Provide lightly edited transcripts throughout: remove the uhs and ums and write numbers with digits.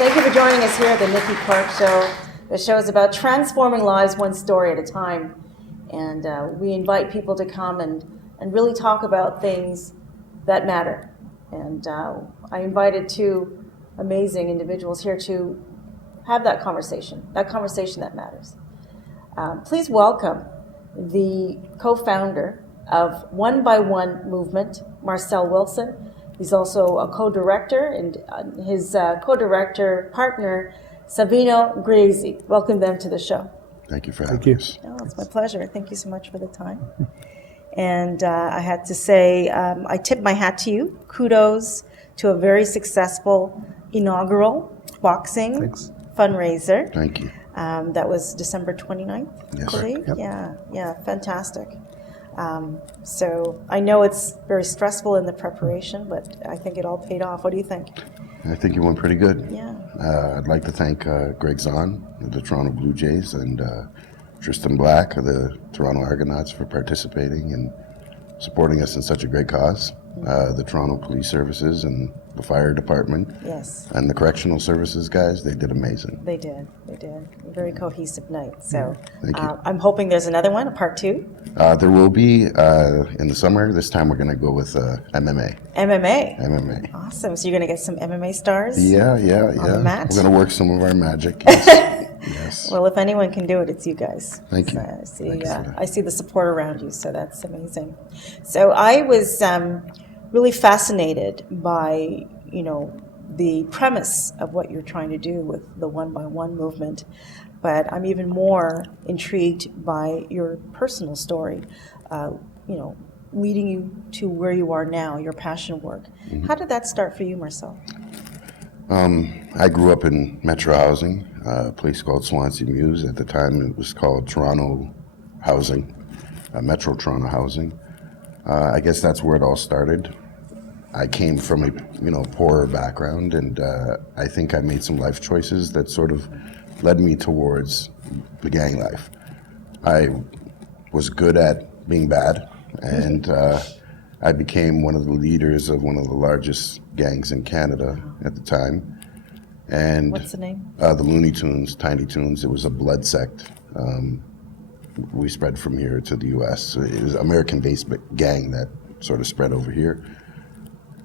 Thank you for joining us here at the Nikki Clarke Show. The show is about transforming lives one story at a time. And we invite people to come and really talk about things that matter. And I invited two amazing individuals here to have that conversation that matters. Please welcome the co-founder of One by One Movement, Marcel Wilson. He's also a co-director, and his co-director partner, Savino, Greisi. Welcome them to the show. Thank you for having us. Oh, it's my pleasure. Thank you so much for the time. And I had to say, I tip my hat to you. Kudos to a very successful inaugural boxing fundraiser. Thank you. That was December 29th, Yes. I believe. Yep. Yeah, fantastic. So I know it's very stressful in the preparation, but I think it all paid off. What do you think? I think you went pretty good. Yeah. I'd like to thank Greg Zahn of the Toronto Blue Jays and Tristan Black of the Toronto Argonauts for participating and supporting us in such a great cause. The Toronto Police Services and the Fire Department. Yes. And the Correctional Services guys, they did amazing. They did. A very cohesive night. So Thank you. I'm hoping there's another one, a part two. There will be in the summer. This time we're going to go with MMA. MMA. Awesome. So you're going to get some MMA stars? Yeah. On the mat? We're going to work some of our magic. Yes. Well, if anyone can do it, it's you guys. Thank you. I see the support around you, so that's amazing. So I was really fascinated by, the premise of what you're trying to do with the One by One movement, but I'm even more intrigued by your personal story, leading you to where you are now, your passion work. Mm-hmm. How did that start for you, Marcel? I grew up in Metro Housing, a place called Swansea Mews. At the time, it was called Toronto Housing, Metro Toronto Housing. I guess that's where it all started. I came from a poorer background, and I think I made some life choices that sort of led me towards the gang life. I was good at being bad, and I became one of the leaders of one of the largest gangs in Canada at the time. And what's the name? The Looney Tunes, Tiny Toons. It was a blood sect. We spread from here to the U.S. So it was an American-based gang that sort of spread over here.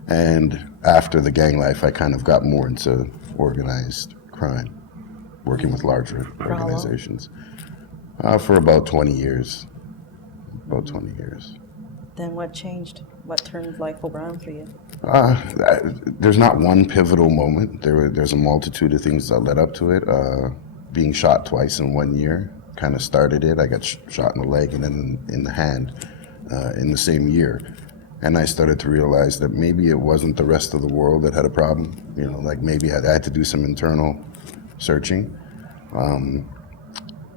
And after the gang life, I kind of got more into organized crime, working with larger organizations. For about 20 years. Then what changed? What turned life around for you? There's not one pivotal moment. There's a multitude of things that led up to it. Being shot twice in 1 year kind of started it. I got shot in the leg and then in the hand in the same year. And I started to realize that maybe it wasn't the rest of the world that had a problem. Like maybe I had to do some internal searching.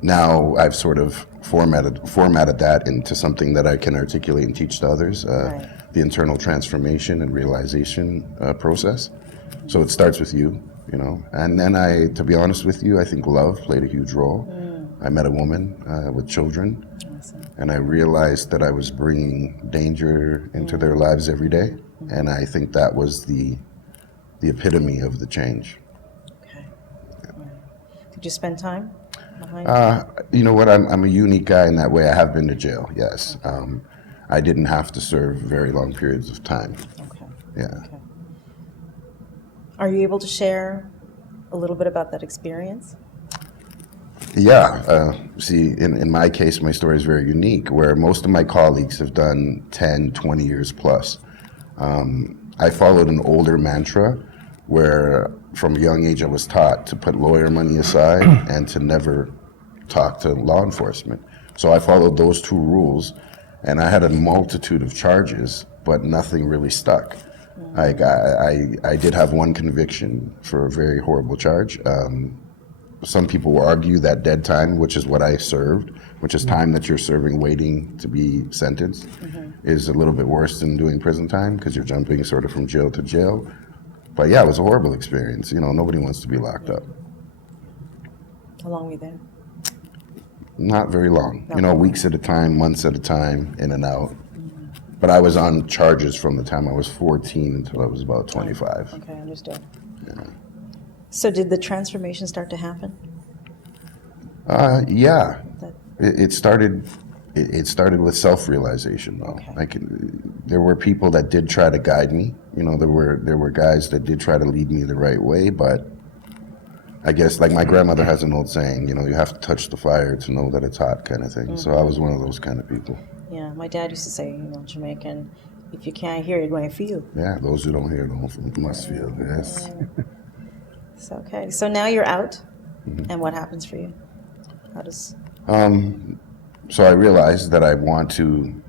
Now I've sort of formatted that into something that I can articulate and teach to others, the internal transformation and realization process. So it starts with you, And then to be honest with you, I think love played a huge role. I met a woman with children, and I realized that I was bringing danger into their lives every day, and I think that was the epitome of the change. Okay. Did you spend time? You know what? I'm a unique guy in that way. I have been to jail, yes. I didn't have to serve very long periods of time. Okay. Yeah. Okay. Are you able to share a little bit about that experience? Yeah. See, in my case, my story is very unique, where most of my colleagues have done 10, 20 years plus. I followed an older mantra where from a young age I was taught to put lawyer money aside and to never talk to law enforcement. So I followed those two rules, and I had a multitude of charges, but nothing really stuck. Like I did have one conviction for a very horrible charge. Some people will argue that dead time, which is what I served, which is time that you're serving waiting to be sentenced, is a little bit worse than doing prison time because you're jumping sort of from jail to jail. But yeah, it was a horrible experience. Nobody wants to be locked up. How long were you there? Not very long. Weeks at a time, months at a time, in and out. But I was on charges from the time I was 14 until I was about 25. Okay, understood. Yeah. So did the transformation start to happen? Yeah, That, it started. It started with self-realization, though. Okay. Like, there were people that did try to guide me. You know, there were guys that did try to lead me the right way, but I guess, like, my grandmother has an old saying, you know, you have to touch the fire to know that it's hot, kind of thing. So I was one of those kind of people. yeah, my dad used to say, Jamaican, if you can't hear, you're going to feel. Yeah, those who don't hear don't must feel. Yes. So, okay. So now you're out, and what happens for you? How does... So I realized that I want to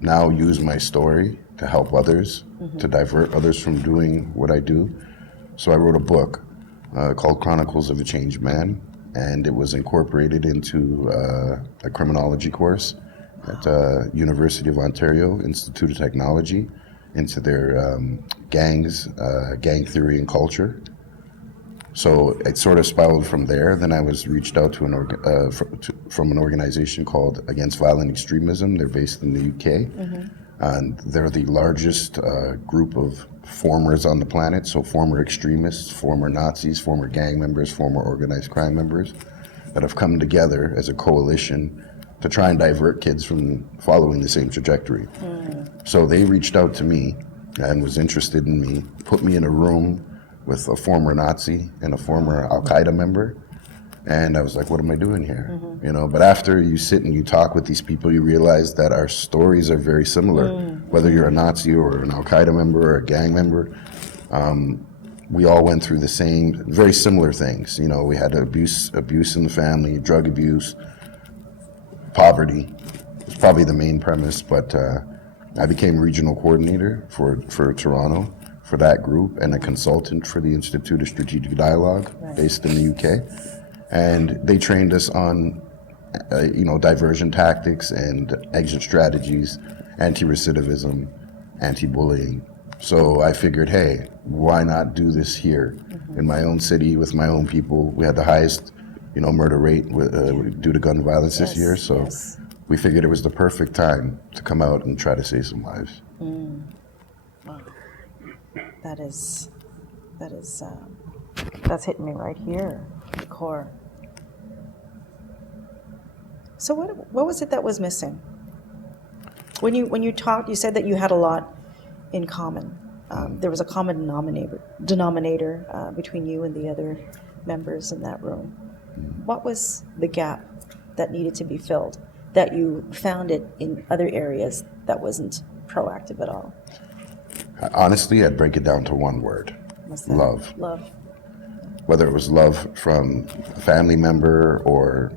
now use my story to help others, to divert others from doing what I do. So I wrote a book called Chronicles of a Changed Man, and it was incorporated into a criminology course at University of Ontario Institute of Technology, into their gangs, gang theory and culture. So it sort of spiraled from there. Then I was reached out to from an organization called Against Violent Extremism. They're based in the UK, and they're the largest group of formers on the planet. So former extremists, former Nazis, former gang members, former organized crime members that have come together as a coalition to try and divert kids from following the same trajectory. So they reached out to me and was interested in me, put me in a room with a former Nazi and a former Al-Qaeda member. And I was like, what am I doing here? You know, but after you sit and you talk with these people, you realize that our stories are very similar. Whether you're a Nazi or an Al-Qaeda member or a gang member, we all went through the same, very similar things. You know, we had abuse in the family, drug abuse, poverty. It's probably the main premise, but I became regional coordinator for Toronto, for that group, and a consultant for the Institute of Strategic Dialogue, based in the UK. And they trained us on, diversion tactics and exit strategies, anti-recidivism, anti-bullying. So I figured, hey, why not do this here in my own city with my own people? We had the highest, murder rate due to gun violence this year. So we figured it was the perfect time to come out and try to save some lives. Wow. That's hitting me right here, the core. So what was it that was missing? When you talked, you said that you had a lot in common. There was a common denominator between you and the other members in that room. What was the gap that needed to be filled, that you found it in other areas that wasn't proactive at all? Honestly, I'd break it down to one word. What's that? Love. Love. Whether it was love from a family member or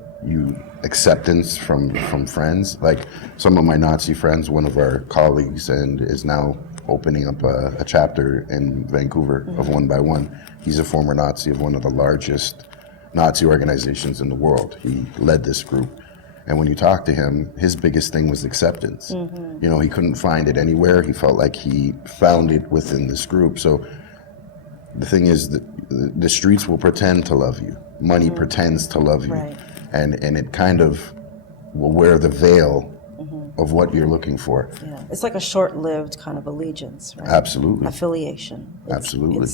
acceptance from friends. Like some of my Nazi friends, one of our colleagues, and is now opening up a chapter in Vancouver of One by One. He's a former Nazi of one of the largest Nazi organizations in the world. He led this group. And when you talk to him, his biggest thing was acceptance. He couldn't find it anywhere. He felt like he found it within this group. So the thing is that the streets will pretend to love you. Money pretends to love you. Right. And it kind of will wear the veil of what you're looking for. Yeah, it's like a short-lived kind of allegiance, right? Absolutely. Affiliation. Absolutely.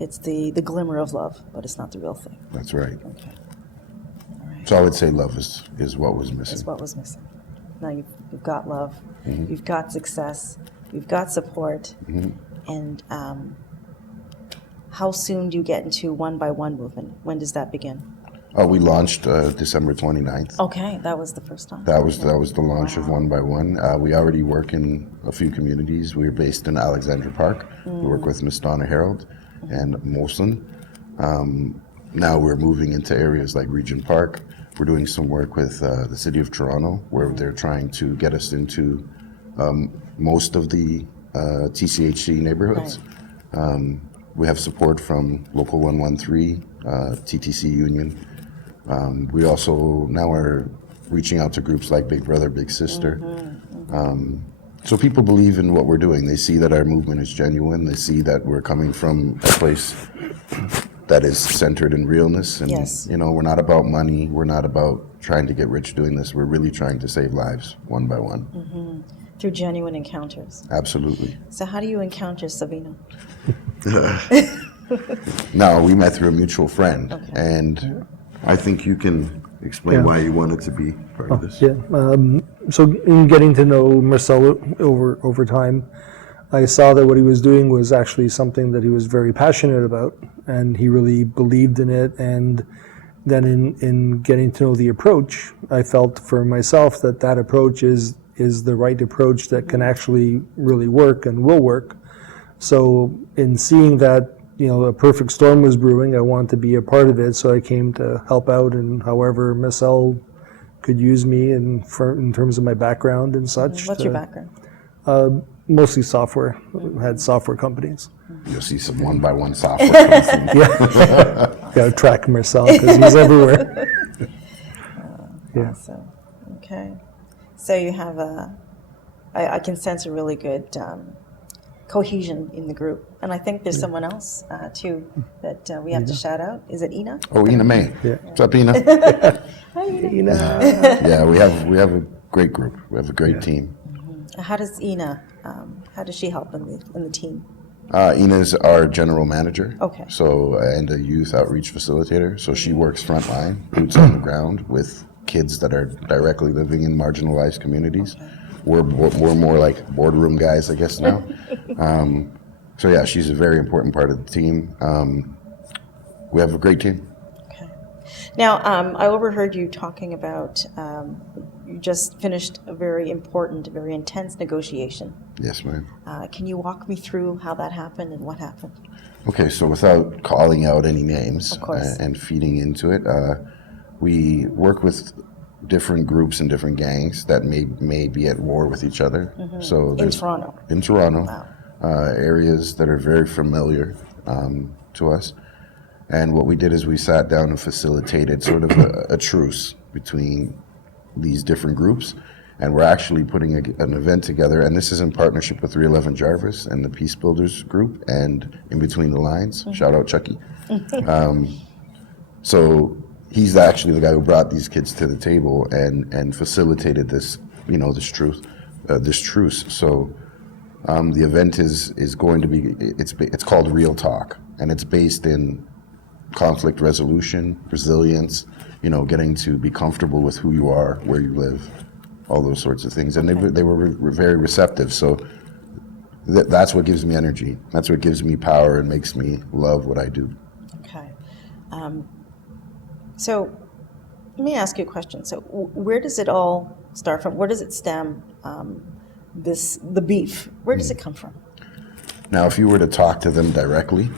It's the glimmer of love, but it's not the real thing. That's right. Okay. All right. So I would say love is what was missing. Is what was missing. Now you've got love, you've got success, you've got support, and how soon do you get into One by One movement? When does that begin? We launched December 29th. Okay, that was the first time. That was the launch of One by One. We already work in a few communities. We're based in Alexandra Park. We work with Miss Donna Harold and Molson. Now we're moving into areas like Regent Park. We're doing some work with the City of Toronto, where they're trying to get us into most of the TCHC neighborhoods. Right. We have support from Local 113, TTC Union. We also now are reaching out to groups like Big Brother, Big Sister. So people believe in what we're doing. They see that our movement is genuine. They see that we're coming from a place that is centered in realness. And, we're not about money. We're not about trying to get rich doing this. We're really trying to save lives one by one. Through genuine encounters. Absolutely. So how do you encounter Savino? No, we met through a mutual friend, Okay. and I think you can explain why you wanted to be part of this. Yeah. So in getting to know Marcel over time, I saw that what he was doing was actually something that he was very passionate about, and he really believed in it. And then in getting to know the approach, I felt for myself that that approach is the right approach that can actually really work and will work. So in seeing that, a perfect storm was brewing, I wanted to be a part of it. So I came to help out, and however Marcel could use me in terms of my background and such. What's your background? Mostly software. Had software companies. You'll see some one-by-one software comes in. Got to track Marcel because he's everywhere. Yeah. So, okay. So you have I can sense a really good cohesion in the group. And I think there's someone else, too, that we have to shout out. Is it Ina? Oh, Ina May. Yeah. What's up, Ina? Hi, Ina. Yeah, we have a great group. We have a great team. How does Ina, how does she help in the team? Ina's our general manager. Okay. So, and a youth outreach facilitator. So she works frontline, boots on the ground with kids that are directly living in marginalized communities. Okay. We're more like boardroom guys, I guess, now. So yeah, she's a very important part of the team. We have a great team. Okay. Now, I overheard you talking about you just finished a very important, very intense negotiation. Yes, ma'am. Can you walk me through how that happened and what happened? Okay, so without calling out any names Of course. and feeding into it, we work with different groups and different gangs that may be at war with each other. So In there's- Toronto. In Toronto, Wow. areas that are very familiar to us. And what we did is we sat down and facilitated sort of a truce between these different groups. And we're actually putting an event together, and this is in partnership with 311 Jarvis and the Peace Builders group and In Between the Lines. Shout out Chucky. So he's actually the guy who brought these kids to the table and facilitated this, this truce. So the event is going to be, it's called Real Talk, and it's based in conflict resolution, resilience, getting to be comfortable with who you are, where you live, all those sorts of things. And they were very receptive. So that's what gives me energy. That's what gives me power and makes me love what I do. Okay. So let me ask you a question. So where does it all start from? Where does it stem, the beef? Where does it come from? Now, if you were to talk to them directly,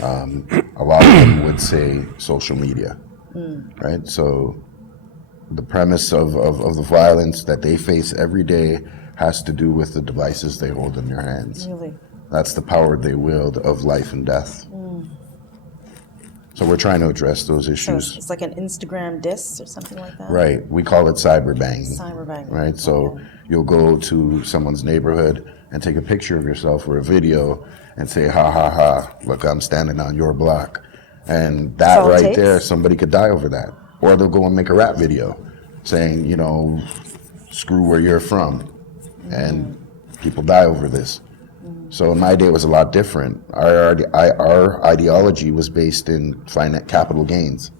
a lot of them would say social media, right? So the premise of the violence that they face every day has to do with the devices they hold in their hands. Really? That's the power they wield of life and death. So we're trying to address those So issues. it's like an Instagram diss or something like that? Right. We call it cyberbanging. Cyberbanging. Right. So you'll go to someone's neighborhood and take a picture of yourself or a video and say, ha ha ha, look, I'm standing on your block. And that all it right takes? there, somebody could die over that. Or they'll go and make a rap video saying, screw where you're from. And people die over this. So in my day, it was a lot different. Our ideology was based in capital gains,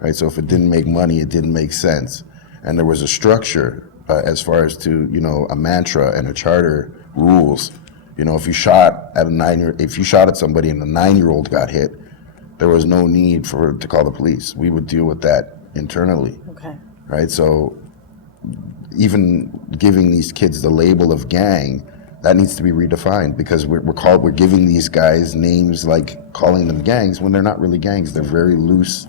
right? So if it didn't make money, it didn't make sense. And there was a structure as far as to, a mantra and a charter rules. If you shot at somebody and a 9-year-old got hit, there was no need to call the police. We would deal with that internally, Okay. right? So even giving these kids the label of gang, that needs to be redefined, because we're giving these guys names like calling them gangs when they're not really gangs. They're very loose,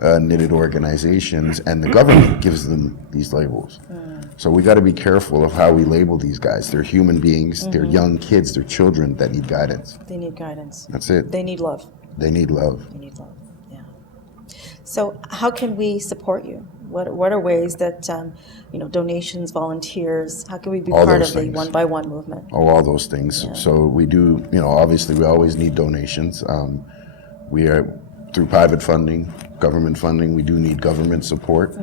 knitted organizations, and the government gives them these labels. So we got to be careful of how we label these guys. They're human beings. They're young kids. They're children that need guidance. They need guidance. That's it. They need love. They need love. They need love. Yeah. So how can we support you? What are ways that, donations, volunteers, how can we be All part those of the things. one-by-one movement? Oh, all those things. So we do, obviously we always need donations. We are through private funding, government funding. We do need government support.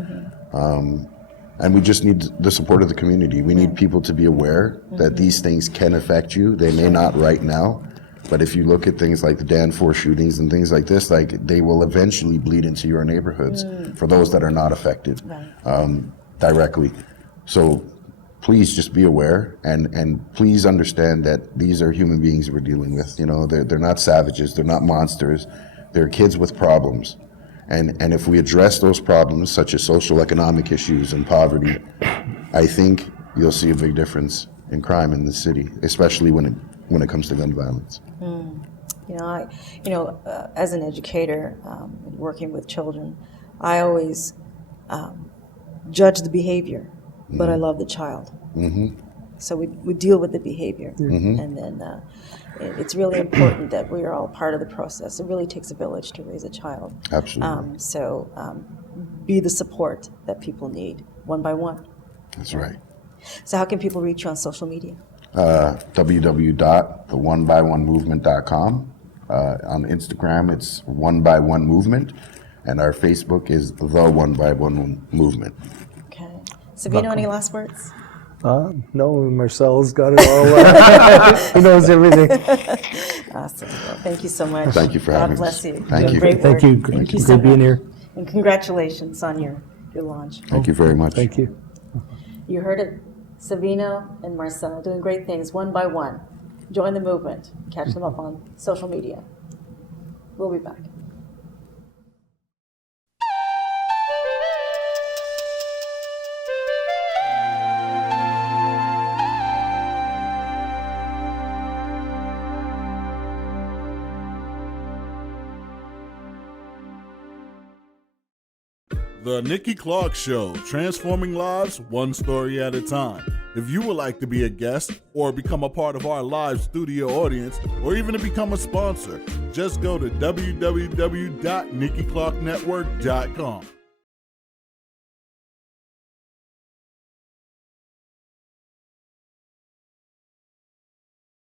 And we just need the support of the community. We need people to be aware that these things can affect you. They may not right now, But if you look at things like the Danforth shootings and things like this, like they will eventually bleed into your neighborhoods for those that are not affected directly. So please just be aware and please understand that these are human beings we're dealing with. You know, they're not savages, they're not monsters, they're kids with problems. And if we address those problems, such as social economic issues and poverty, I think you'll see a big difference in crime in the city, especially when it comes to gun violence. As an educator, working with children, I always judge the behavior, but I love the child. So we deal with the behavior, and then it's really important that we are all part of the process. It really takes a village to raise a child. Absolutely. Be the support that people need, one by one. That's right. So how can people reach you on social media? www.theonebyOnemovement.com. On Instagram, it's One by One Movement, and our Facebook is The One by One Movement. Okay. Savino, any last words? No, Marcel's got it all. He knows everything. Awesome. Well, thank you so much. Thank you for having us. God bless you. Thank you. Great Thank work. you. Thank you Great so being much. here. And congratulations on your launch. Thank you very much. Thank you. You heard it. Savino and Marcel doing great things one by one. Join the movement. Catch them up on social media. We'll be back. The Nikki Clarke Show, transforming lives one story at a time. If you would like to be a guest or become a part of our live studio audience or even to become a sponsor, just go to www.NikkiClarkeNetwork.com.